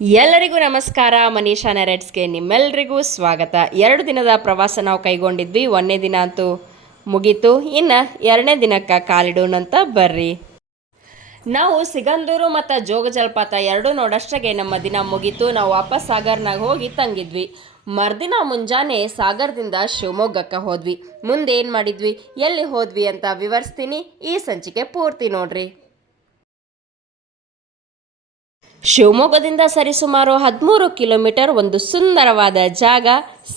ಎಲ್ಲರಿಗೂ ನಮಸ್ಕಾರ. ಮನೀಷಾ ನೆರೆಟ್ಸ್ಗೆ ನಿಮ್ಮೆಲ್ಲರಿಗೂ ಸ್ವಾಗತ. 2 ದಿನದ ಪ್ರವಾಸ ನಾವು ಕೈಗೊಂಡಿದ್ವಿ. 1ನೇ ದಿನ ಅಂತೂ ಮುಗೀತು, ಇನ್ನು 2ನೇ ದಿನಕ್ಕೆ ಕಾಲಿಡೋಣಂತ ಬರ್ರಿ. ನಾವು ಸಿಗಂದೂರು ಮತ್ತು ಜೋಗ ಜಲಪಾತ ಎರಡೂ ನೋಡೋಷ್ಟಾಗೆ ನಮ್ಮ ದಿನ ಮುಗೀತು. ನಾವು ವಾಪಸ್ ಸಾಗರ್ನಾಗ ಹೋಗಿ ತಂಗಿದ್ವಿ. ಮರುದಿನ ಮುಂಜಾನೆ ಸಾಗರದಿಂದ ಶಿವಮೊಗ್ಗಕ್ಕೆ ಹೋದ್ವಿ. ಮುಂದೆ ಏನು ಮಾಡಿದ್ವಿ, ಎಲ್ಲಿ ಹೋದ್ವಿ ಅಂತ ವಿವರಿಸ್ತೀನಿ. ಈ ಸಂಚಿಕೆ ಪೂರ್ತಿ ನೋಡ್ರಿ. ಶಿವಮೊಗ್ಗದಿಂದ ಸರಿಸುಮಾರು 13 ಕಿಲೋಮೀಟರ್ ಒಂದು ಸುಂದರವಾದ ಜಾಗ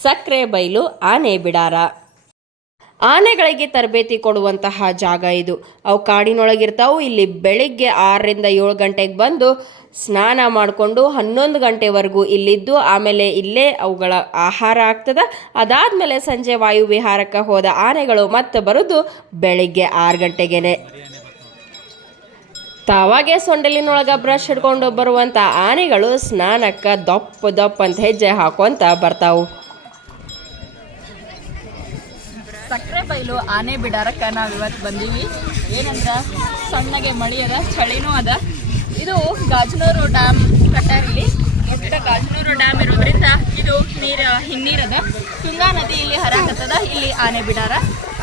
ಸಕ್ರೆಬೈಲು ಆನೆ ಬಿಡಾರ. ಆನೆಗಳಿಗೆ ತರಬೇತಿ ಕೊಡುವಂತಹ ಜಾಗ ಇದು. ಅವು ಕಾಡಿನೊಳಗಿರ್ತಾವು. ಇಲ್ಲಿ ಬೆಳಿಗ್ಗೆ 6ರಿಂದ 7 ಗಂಟೆಗೆ ಬಂದು ಸ್ನಾನ ಮಾಡಿಕೊಂಡು 11 ಗಂಟೆವರೆಗೂ ಇಲ್ಲಿದ್ದು ಆಮೇಲೆ ಇಲ್ಲೇ ಅವುಗಳ ಆಹಾರ ಆಗ್ತದೆ. ಅದಾದಮೇಲೆ ಸಂಜೆ ವಾಯು ವಿಹಾರಕ್ಕೆ ಹೋದ ಆನೆಗಳು ಮತ್ತೆ ಬರೋದು ಬೆಳಿಗ್ಗೆ 6 ಗಂಟೆಗೇನೆ. ತಾವಾಗೆ ಸೊಂಡಲಿನೊಳಗೆ ಬ್ರಷ್ ಹಿಡ್ಕೊಂಡು ಬರುವಂಥ ಆನೆಗಳು ಸ್ನಾನಕ್ಕೆ ದಪ್ಪ ಅಂತ ಹೆಜ್ಜೆ ಹಾಕೊಂತ ಬರ್ತಾವು. ಸಕ್ರೆಬೈಲು ಆನೆ ಬಿಡಾರಕ್ಕೆ ನಾವು ಇವತ್ತು ಬಂದೀವಿ. ಏನಂದ್ರೆ ಸಣ್ಣಗೆ ಮಳಿ ಅದ, ಚಳಿನೂ ಅದ. ಇದು ಗಾಜನೂರು ಡ್ಯಾಮ್ ಕಟ್ಟಾರಿಲ್ಲಿ. ಗಾಜನೂರು ಡ್ಯಾಮ್ ಇರೋದ್ರಿಂದ ಇದು ಹಿನ್ನೀರದ ತುಂಗಾ ನದಿ ಇಲ್ಲಿ ಹರಾಕತ್ತದ. ಇಲ್ಲಿ ಆನೆ ಬಿಡಾರ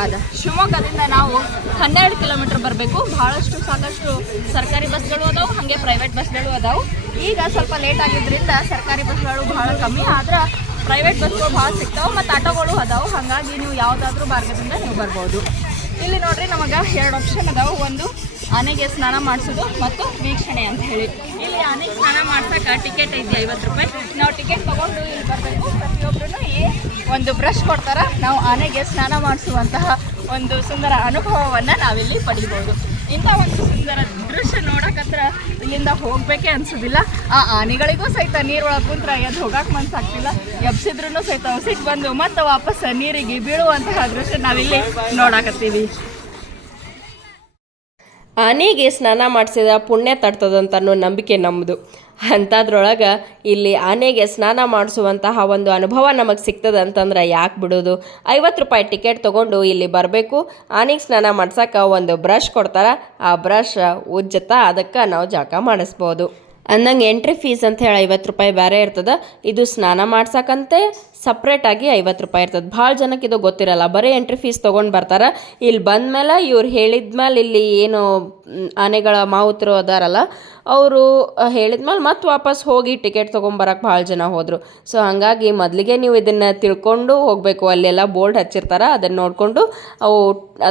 ಅದ. ಶಿವಮೊಗ್ಗದಿಂದ ನಾವು 12 ಕಿಲೋಮೀಟರ್ ಬರಬೇಕು. ಸಾಕಷ್ಟು ಸರ್ಕಾರಿ ಬಸ್ಗಳು ಅದಾವು, ಹಾಗೆ ಪ್ರೈವೇಟ್ ಬಸ್ಗಳು ಅದಾವು. ಈಗ ಸ್ವಲ್ಪ ಲೇಟ್ ಆಗಿದ್ದರಿಂದ ಸರ್ಕಾರಿ ಬಸ್ಗಳು ಭಾಳ ಕಮ್ಮಿ, ಆದ್ರೆ ಪ್ರೈವೇಟ್ ಬಸ್ಗಳು ಭಾಳ ಸಿಗ್ತಾವೆ ಮತ್ತು ಆಟೋಗಳು ಅದಾವು. ಹಾಗಾಗಿ ನೀವು ಯಾವುದಾದ್ರೂ ಮಾರ್ಗದಿಂದ ನೀವು ಬರ್ಬೋದು. ಇಲ್ಲಿ ನೋಡ್ರಿ, ನಮಗೆ 2 ಆಪ್ಷನ್ ಅದಾವು. ಒಂದು ಆನೆಗೆ ಸ್ನಾನ ಮಾಡಿಸೋದು ಮತ್ತು ವೀಕ್ಷಣೆ ಅಂತ ಹೇಳಿ. ಇಲ್ಲಿ ಆನೆಗೆ ಸ್ನಾನ ಮಾಡ್ಸೋಕೆ ಟಿಕೆಟ್ ಐತಿ 50 ರೂಪಾಯಿ. ನಾವು ಟಿಕೆಟ್ ತೊಗೊಂಡು ಇಲ್ಲಿ ಬರಬೇಕು. ಪ್ರತಿಯೊಬ್ಬರೂ ಒಂದು ಬ್ರಷ್ ಕೊಡ್ತಾರೆ. ನಾವು ಆನೆಗೆ ಸ್ನಾನ ಮಾಡಿಸುವಂತಹ ಒಂದು ಸುಂದರ ಅನುಭವವನ್ನು ನಾವಿಲ್ಲಿ ಪಡಿಬೋದು. ಇಂಥ ಒಂದು ಸುಂದರ ದೃಶ್ಯ ನೋಡೋಕತ್ರ ಇಲ್ಲಿಂದ ಹೋಗಬೇಕೇ ಅನಿಸೋದಿಲ್ಲ. ಆ ಆನೆಗಳಿಗೂ ಸಹಿತ ನೀರೊಳಗೆ ಕುಂತ್ರೆ ಎದ್ದು ಹೋಗಕ್ಕೆ ಮನಸ್ಸಾಗ್ತಿಲ್ಲ. ಎಬ್ಸಿದ್ರೂ ಸಹಿತ ಸಿಟ್ಟು ಬಂದು ಮತ್ತೆ ವಾಪಸ್ ನೀರಿಗೆ ಬೀಳುವಂತಹ ದೃಶ್ಯ ನಾವಿಲ್ಲಿ ನೋಡಾಕತ್ತೀವಿ. ಆನೆಗೆ ಸ್ನಾನ ಮಾಡಿಸಿದ ಪುಣ್ಯ ತಡ್ತದಂತನೋ ನಂಬಿಕೆ ನಮ್ಮದು. ಅಂಥದ್ರೊಳಗೆ ಇಲ್ಲಿ ಆನೆಗೆ ಸ್ನಾನ ಮಾಡಿಸುವಂತಹ ಒಂದು ಅನುಭವ ನಮಗೆ ಸಿಗ್ತದೆ ಅಂತಂದ್ರೆ ಯಾಕೆ ಬಿಡೋದು. 50 ರೂಪಾಯಿ ಟಿಕೆಟ್ ತೊಗೊಂಡು ಇಲ್ಲಿ ಬರಬೇಕು. ಆನೆಗೆ ಸ್ನಾನ ಮಾಡ್ಸೋಕೆ ಒಂದು ಬ್ರಷ್ ಕೊಡ್ತಾರೆ. ಆ ಬ್ರಷ್ ಉಜ್ಜುತ್ತಾ ಅದಕ್ಕೆ ನಾವು ಜಳಕ ಮಾಡಿಸ್ಬೋದು. ಅಂದಂಗೆ ಎಂಟ್ರಿ ಫೀಸ್ ಅಂತ ಹೇಳಿ 50 ರೂಪಾಯಿ ಬೇರೆ ಇರ್ತದೆ. ಇದು ಸ್ನಾನ ಮಾಡ್ಸಕ್ಕಂತೆ ಸಪ್ರೇಟಾಗಿ 50 ರೂಪಾಯಿ ಇರ್ತದೆ. ಭಾಳ ಜನಕ್ಕೆ ಇದು ಗೊತ್ತಿರಲ್ಲ, ಬರೀ ಎಂಟ್ರಿ ಫೀಸ್ ತೊಗೊಂಡು ಬರ್ತಾರೆ. ಇಲ್ಲಿ ಬಂದಮೇಲೆ ಇವ್ರು ಹೇಳಿದ್ಮೇಲೆ ಇಲ್ಲಿ ಏನು ಆನೆಗಳ ಮಾವುತರು ಅದಾರಲ್ಲ, ಅವರು ಹೇಳಿದ್ಮೇಲೆ ಮತ್ತೆ ವಾಪಸ್ ಹೋಗಿ ಟಿಕೆಟ್ ತೊಗೊಂಬರಕ್ಕೆ ಭಾಳ ಜನ ಹೋದರು. ಸೊ ಹಾಗಾಗಿ ಮೊದಲಿಗೆ ನೀವು ಇದನ್ನು ತಿಳ್ಕೊಂಡು ಹೋಗಬೇಕು. ಅಲ್ಲೆಲ್ಲ ಬೋರ್ಡ್ ಹಚ್ಚಿರ್ತಾರೆ, ಅದನ್ನು ನೋಡಿಕೊಂಡು ಅವು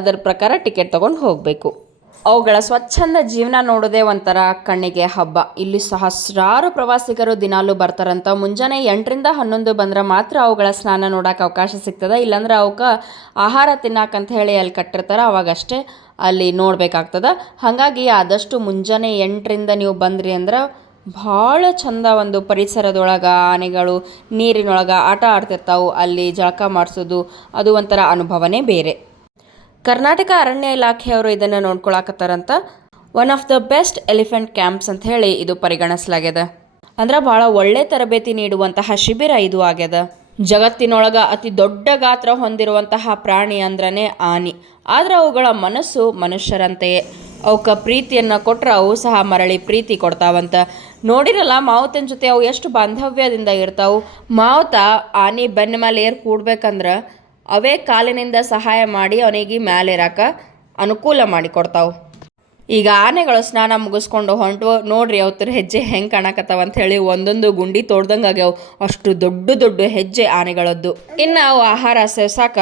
ಅದರ ಪ್ರಕಾರ ಟಿಕೆಟ್ ತೊಗೊಂಡು ಹೋಗಬೇಕು. ಅವುಗಳ ಸ್ವಚ್ಛಂದ ಜೀವನ ನೋಡೋದೇ ಒಂಥರ ಕಣ್ಣಿಗೆ ಹಬ್ಬ. ಇಲ್ಲಿ ಸಹಸ್ರಾರು ಪ್ರವಾಸಿಗರು ದಿನಾಲೂ ಬರ್ತಾರಂತ. ಮುಂಜಾನೆ 8ರಿಂದ 11 ಬಂದ್ರೆ ಮಾತ್ರ ಅವುಗಳ ಸ್ನಾನ ನೋಡೋಕೆ ಅವಕಾಶ ಸಿಗ್ತದೆ. ಇಲ್ಲಾಂದ್ರೆ ಅವಕ್ಕೆ ಆಹಾರ ತಿನ್ನಕ್ಕಂತ ಹೇಳಿ ಅಲ್ಲಿ ಕಟ್ಟಿರ್ತಾರೆ, ಅವಾಗಷ್ಟೇ ಅಲ್ಲಿ ನೋಡಬೇಕಾಗ್ತದೆ. ಹಾಗಾಗಿ ಆದಷ್ಟು ಮುಂಜಾನೆ 8ರಿಂದ ನೀವು ಬಂದ್ರಿ ಅಂದ್ರೆ ಭಾಳ ಚಂದ ಒಂದು ಪರಿಸರದೊಳಗೆ ಆನೆಗಳು ನೀರಿನೊಳಗೆ ಆಟ ಆಡ್ತಿರ್ತಾವೆ. ಅಲ್ಲಿ ಜಳಕ ಮಾಡಿಸೋದು ಅದು ಒಂಥರ ಅನುಭವನೇ ಬೇರೆ. ಕರ್ನಾಟಕ ಅರಣ್ಯ ಇಲಾಖೆಯವರು ಇದನ್ನು ನೋಡ್ಕೊಳಕತ್ತಾರಂತ. One of the best elephant camps ಅಂತ ಹೇಳಿ ಇದು ಪರಿಗಣಿಸಲಾಗ್ಯದ. ಅಂದ್ರೆ ಭಾಳ ಒಳ್ಳೆ ತರಬೇತಿ ನೀಡುವಂತಹ ಶಿಬಿರ ಇದು ಆಗ್ಯದ. ಜಗತ್ತಿನೊಳಗೆ ಅತಿ ದೊಡ್ಡ ಗಾತ್ರ ಹೊಂದಿರುವಂತಹ ಪ್ರಾಣಿ ಅಂದ್ರೇ ಆನೆ. ಆದ್ರೆ ಅವುಗಳ ಮನಸ್ಸು ಮನುಷ್ಯರಂತೆಯೇ. ಅವಕ್ಕೆ ಪ್ರೀತಿಯನ್ನು ಕೊಟ್ಟರೆ ಅವು ಸಹ ಮರಳಿ ಪ್ರೀತಿ ಕೊಡ್ತಾವಂತ. ನೋಡಿರಲ್ಲ, ಮಾವುತನ ಜೊತೆ ಅವು ಎಷ್ಟು ಬಾಂಧವ್ಯದಿಂದ ಇರ್ತಾವೆ. ಮಾವುತ ಆನೆ ಬೆನ್ನ ಮೇಲೆ ಏರ್ ಕೂಡ್ಬೇಕಂದ್ರೆ ಅವೇ ಕಾಲಿನಿಂದ ಸಹಾಯ ಮಾಡಿ ಅವನಿಗೆ ಮೇಲಿರಾಕ ಅನುಕೂಲ ಮಾಡಿಕೊಡ್ತಾವೆ. ಈಗ ಆನೆಗಳು ಸ್ನಾನ ಮುಗಿಸ್ಕೊಂಡು ಹೊಂಟವು ನೋಡ್ರಿ. ಅವತ್ತರ ಹೆಜ್ಜೆ ಹೆಂಗೆ ಕಾಣಕತ್ತಾವ ಅಂತ ಹೇಳಿ ಒಂದೊಂದು ಗುಂಡಿ ತೋಡ್ದಂಗೆ ಆಗ್ಯಾವ. ಅಷ್ಟು ದೊಡ್ಡ ಹೆಜ್ಜೆ ಆನೆಗಳದ್ದು. ಇನ್ನು ಅವು ಆಹಾರ ಸೇವ್ಸಾಕ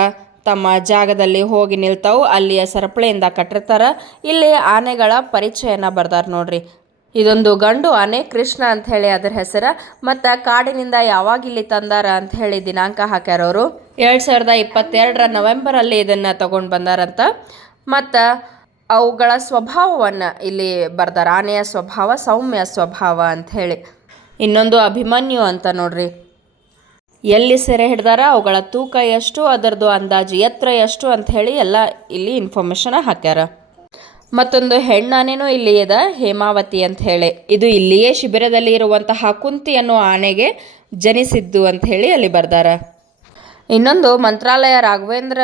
ತಮ್ಮ ಜಾಗದಲ್ಲಿ ಹೋಗಿ ನಿಲ್ತಾವು. ಅಲ್ಲಿಯ ಸರಪಳಿಯಿಂದ ಕಟ್ಟಿರ್ತಾರೆ. ಇಲ್ಲಿ ಆನೆಗಳ ಪರಿಚಯನ ಬರ್ದಾರ ನೋಡ್ರಿ. ಇದೊಂದು ಗಂಡು ಆನೆ, ಕೃಷ್ಣ ಅಂತ ಹೇಳಿ ಅದರ ಹೆಸರು. ಮತ್ತು ಕಾಡಿನಿಂದ ಯಾವಾಗ ಇಲ್ಲಿ ತಂದಾರ ಅಂತ ಹೇಳಿ ದಿನಾಂಕ ಹಾಕ್ಯಾರವರು 2022 ನವೆಂಬರಲ್ಲಿ ಇದನ್ನು ತಗೊಂಡು ಬಂದಾರಂತ. ಮತ್ತು ಅವುಗಳ ಸ್ವಭಾವವನ್ನು ಇಲ್ಲಿ ಬರ್ದಾರ. ಆನೆಯ ಸ್ವಭಾವ ಸೌಮ್ಯ ಸ್ವಭಾವ ಅಂತ ಹೇಳಿ. ಇನ್ನೊಂದು ಅಭಿಮನ್ಯು ಅಂತ ನೋಡ್ರಿ. ಎಲ್ಲಿ ಸೆರೆ ಹಿಡ್ದಾರ, ಅವುಗಳ ತೂಕ ಎಷ್ಟು, ಅದರದ್ದು ಅಂದಾಜು ಎತ್ತರ ಎಷ್ಟು ಅಂತ ಹೇಳಿ ಎಲ್ಲ ಇಲ್ಲಿ ಇನ್ಫಾರ್ಮೇಷನ್ ಹಾಕ್ಯಾರ. ಮತ್ತೊಂದು ಹೆಣ್ಣಾನೆನೂ ಇಲ್ಲಿ ಇದೆ, ಹೇಮಾವತಿ ಅಂತ ಹೇಳಿ. ಇದು ಇಲ್ಲಿಯೇ ಶಿಬಿರದಲ್ಲಿ ಇರುವಂತಹ ಕುಂತಿ ಅನ್ನೋ ಆನೆಗೆ ಜನಿಸಿದ್ದು ಅಂತ ಹೇಳಿ ಅಲ್ಲಿ ಬರ್ದಾರ. ಇನ್ನೊಂದು ಮಂತ್ರಾಲಯ ರಾಘವೇಂದ್ರ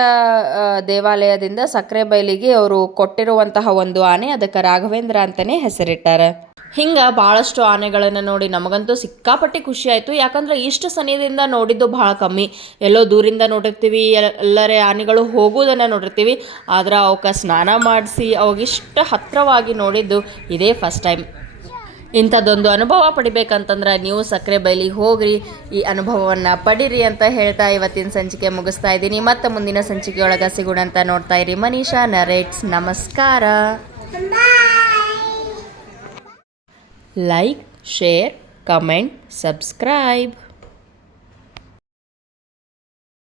ದೇವಾಲಯದಿಂದ ಸಕ್ರೆಬೈಲಿಗೆ ಅವರು ಕೊಟ್ಟಿರುವಂತಹ ಒಂದು ಆನೆ, ಅದಕ್ಕೆ ರಾಘವೇಂದ್ರ ಅಂತಲೇ ಹೆಸರಿಟ್ಟಾರೆ. ಹಿಂಗೆ ಭಾಳಷ್ಟು ಆನೆಗಳನ್ನು ನೋಡಿ ನಮಗಂತೂ ಸಿಕ್ಕಾಪಟ್ಟೆ ಖುಷಿ ಆಯಿತು. ಯಾಕಂದ್ರೆ ಇಷ್ಟು ಸನಿಹದಿಂದ ನೋಡಿದ್ದು ಭಾಳ ಕಮ್ಮಿ. ಎಲ್ಲೋ ದೂರಿಂದ ನೋಡಿರ್ತೀವಿ, ಎಲ್ಲರೇ ಆನೆಗಳು ಹೋಗೋದನ್ನು ನೋಡಿರ್ತೀವಿ. ಆದ್ರೆ ಅವಕ್ಕೆ ಸ್ನಾನ ಮಾಡಿಸಿ ಅವಾಗಿಷ್ಟು ಹತ್ತಿರವಾಗಿ ನೋಡಿದ್ದು ಇದೇ ಫಸ್ಟ್ ಟೈಮ್. ಇಂಥದ್ದೊಂದು ಅನುಭವ ಪಡಿಬೇಕಂತಂದ್ರೆ ನೀವು ಸಕ್ಕರೆ ಬೈಲಿಗೆ ಹೋಗ್ರಿ, ಈ ಅನುಭವವನ್ನು ಪಡೀರಿ ಅಂತ ಹೇಳ್ತಾ ಇವತ್ತಿನ ಸಂಚಿಕೆ ಮುಗಿಸ್ತಾ ಇದ್ದೀನಿ. ಮತ್ತು ಮುಂದಿನ ಸಂಚಿಕೆಯೊಳಗೆ ಸಿಗೋಣ ಅಂತ ನೋಡ್ತಾ ಇರಿ. ಮನೀಷಾ ನರೇಟ್ಸ್. ನಮಸ್ಕಾರ. Like, share, comment, subscribe.